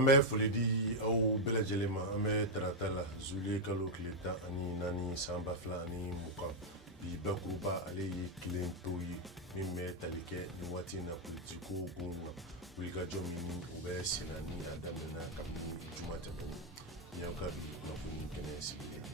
An bɛ foli di aw bɛɛ lajɛlen ma. An bɛ tarata la juillet kalo tile 14 san 2020 bi bakuruba ale ye kelen to ye min bɛ tali kɛ nin waati in na politiko gun na wulikajɔ min u bɛ sen na ni a daminɛna kabini juma tɛmɛnen ni y'aw ka bi kunnafoni kɛnɛ sigilen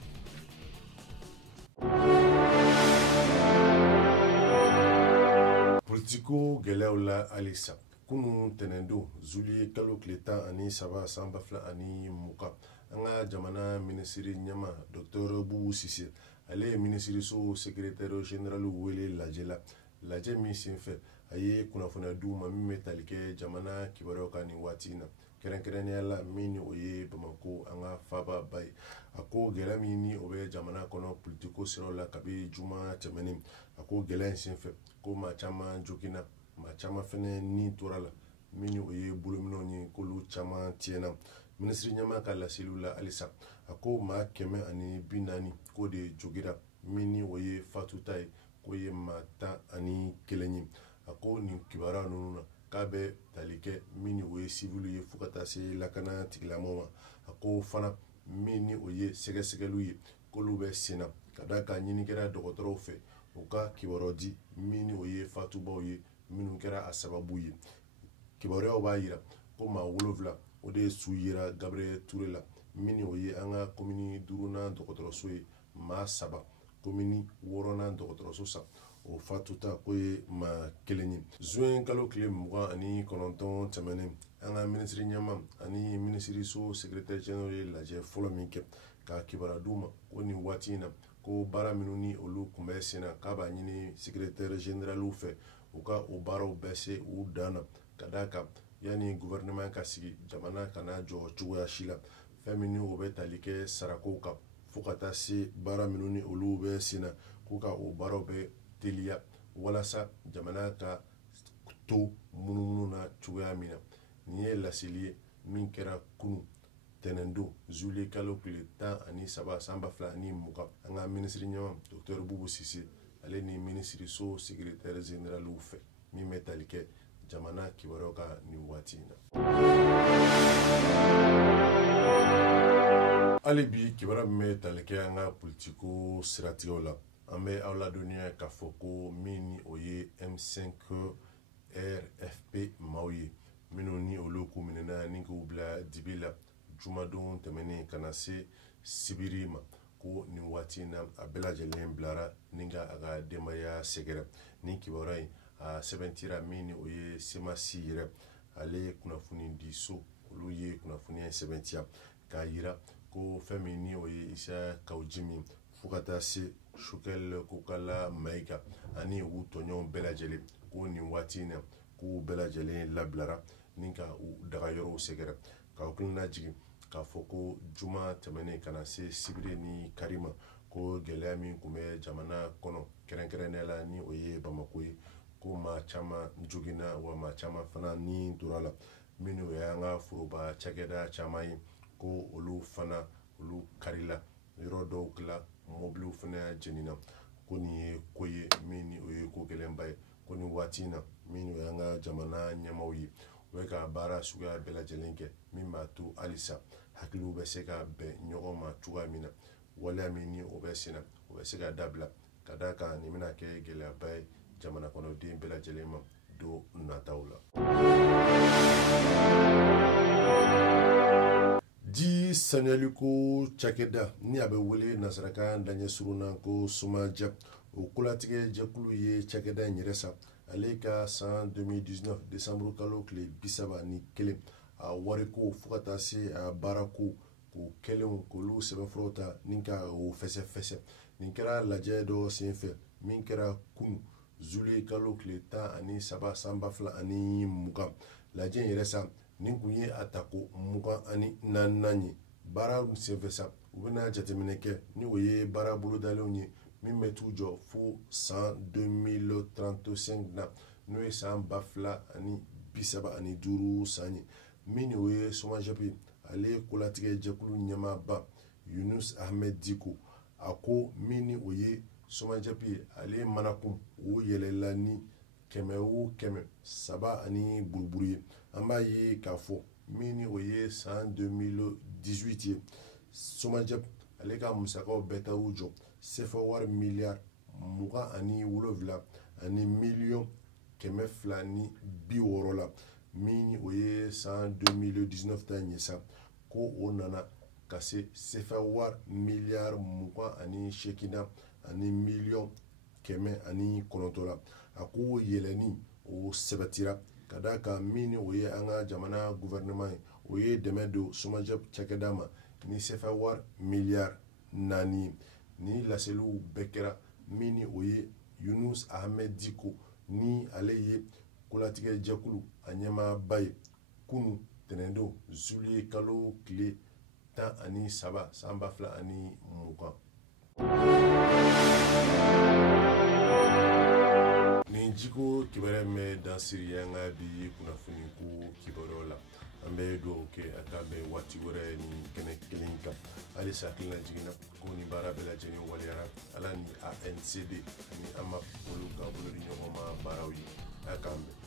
politiko gɛlɛyaw la halisa. Kunu tɛnɛndon juillet kalo tile 13 san 2020 an ka jamana minisiri ɲɛma Dr Bubu Sise ale ye minisiriso secrétaire général wele lajɛ la lajɛ min senfɛ a ye kunnafoniya di u ma min bɛ tali kɛ jamana kibaruyaw kan nin waati in na kɛrɛnkɛrɛnnenya la min ni o ye Bamako an ka faaba ba ye a ko gɛlɛya min ni o bɛ jamana kɔnɔ politiko siraw la kabi juma tɛmɛnen a ko gɛlɛya in senfɛ ko maa caman joginna maa caman fɛnɛ ni tora la min ni o ye bolominɛw ye k'olu caman tiɲɛna minisiri ɲɛma ka laseliw la halisa a ko maa 140 k'o de jogira min ni o ye fatuta ye k'o ye maa 11 ye a ko nin kibaruya ninnu na k'a bɛ tali kɛ min ni o ye civil ye fo ka taa se lakana tigilamɔgɔw ma a ko fana min ni o ye sɛgɛsɛgɛliw ye k'olu bɛ sen na ka da ka ɲini kɛra dɔgɔtɔrɔw fɛ u ka kibaruya di min ni o ye fatubaw ye minnu kɛra a sababu ye kibaruyaw b'a yira ko maa 7 o de ye su yera Gabriel Ture la min ni o ye an ka komini 5nan dɔgɔtɔrɔso ye maa 3 komini 6nan dɔgɔtɔrɔso sa o fatuta ko ye maa 1 ye juin kalo tile 29 tɛmɛnen an ka minisiri ɲɛma ani minisiriso secrétaire général ye lajɛ fɔlɔ min kɛ ka kibaruya d'u ma ko nin waati in na ko baara minnu ni olu kun bɛ sen na k'a b'a ɲini secrétaire généraliw fɛ u ka o baaraw bɛɛ se u dan na ka d'a kan yanni gouvernement ka sigi jamana kana jɔ cogoya si la fɛn min ni o bɛ tali kɛ sarakow kan fo ka taa se baara minnu ni olu bɛ sen na k'u ka o baaraw bɛ teliya walasa jamana ka to munumunu na cogoya min na nin ye laseli ye min kɛra kunu tɛnɛndon juillet kalo tile 13 san 2020 an ka minisiri ɲɛma Dr Bubu Sise ale ni minisiriso secrétaire généraliw fɛ min bɛ tali kɛ jamana kibaruyaw ka nin waati in na. Hali bi kibaruya min bɛ tali kɛ an ka politiko siratigɛw la an bɛ aw ladɔnniya k'a fɔ ko min ni o ye M5 RFP maaw ye minnu ni olu k'u minɛna ni k'u bila dibi la jumadon tɛmɛnen ka na se sibiri ma ko nin waati in na a bɛɛ lajɛlen bilara ni ka a ka denbaya sɛgɛrɛ ni kibaruya in a sɛbɛntira min ni o ye semasi yɛrɛ ale kunnafoni di so olu ye kunnafoniya sɛbɛntiya k'a yira ko fɛn min ni o ye Isa Kawujimi fo ka taa se Shukel Kokala Mayiga ani u tɔɲɔgɔnw bɛɛ lajɛlen ko nin waati in na k'u bɛɛ lajɛlen labilara ni ka u dagayɔrɔw sɛgɛrɛ k'aw hakilina jigin k'a fɔ ko juma tɛmɛnen ka na se sibiri ni karima ko gɛlɛya min tun bɛ jamana kɔnɔ kɛrɛnkɛrɛnnenya la ni o ye Bamako ye ko maa caman joginna wa maa caman fana ni tora la minnu ye an ka foroba cakɛda caman ye ko olu fana olu karila yɔrɔ dɔw kila mobiliw fana jenina ko nin ye ko ye min ni o ye ko gɛlɛnba ye ko nin waati in na min ye an ka jamana ɲɛmaw ye u bɛ ka baara suguya bɛɛ lajɛlen kɛ min b'a to halisa hakiliw bɛ se ka bɛn ɲɔgɔn ma cogoya min na waleya min ni o bɛ sen na o bɛ se ka dabila ka d'a kan nin bɛna kɛ gɛlɛyaba ye jamana kɔnɔden bɛɛ lajɛlen ma don nataw la. Di saniyaliko cakɛda ni a bɛ wele nasarakan daɲɛ surunna ko Somaja o kolatigɛ jɛkulu ye cakɛda in yɛrɛ sa ale ka san 2019 décembre kalo tile 31 a wariko fo ka taa se a baarako k'o kɛlenw k'olu sɛbɛnfuraw ta ni ka o fɛsɛfɛsɛ nin kɛra lajɛ dɔ senfɛ min kɛra kunu juillet kalo tile 13 san 2020 lajɛ in yɛrɛ sa nin kun ye a ta ko 24 ye baara senfɛ sa u bɛna jateminɛ kɛ ni o ye baara bolodalenw ye min bɛ t'u jɔ fo san 2035 na n'o ye san 2035 san ye min o ye Somajepi ale kolatigɛ jɛkulu ɲɛmaaba Yunus Ahmed Diko a ko min ni o ye Somajepi ale manakun o yɛlɛla ni 100 o 100 saba ani buruburu ye an b'a ye k'a fɔ mini o ye san 2018 ye SOMAJEP ale ka musakaw bɛɛ ta u jɔ CFA wari miliyari 27 ani miliyɔn 260 la min o ye san 2019 ta ɲɛ sa ko o nana ka se CFA wari miliyari 28 ani miliyɔn 109 la a ko yɛlɛni o sɛbɛtira ka da kan min o ye an ka jamana gouvernement ye o ye dɛmɛ don SOMAJEP cakɛda ma ni CFA wari miliyari 4 ni laseliw bɛɛ kɛra min o ye Yunus Ahmed Diko ni ale ye kolatigɛ jɛkulu a ɲɛmaaba ye kunu tɛnɛndon juillet kalo tile 13 san 2020 ni jiko kibaruya mɛ dansiri an ka bi kunnafoni ko kibaruya la an bɛ dugawu kɛ a ka bɛn waati wɛrɛ ni kɛnɛ kelen kan halisa hakilina jiginna ko ni baara bɛɛ lajɛlen waliyara ala ni ANCD ni an ma olu ka bolo di ɲɔgɔn ma baaraw ye a k'an bɛn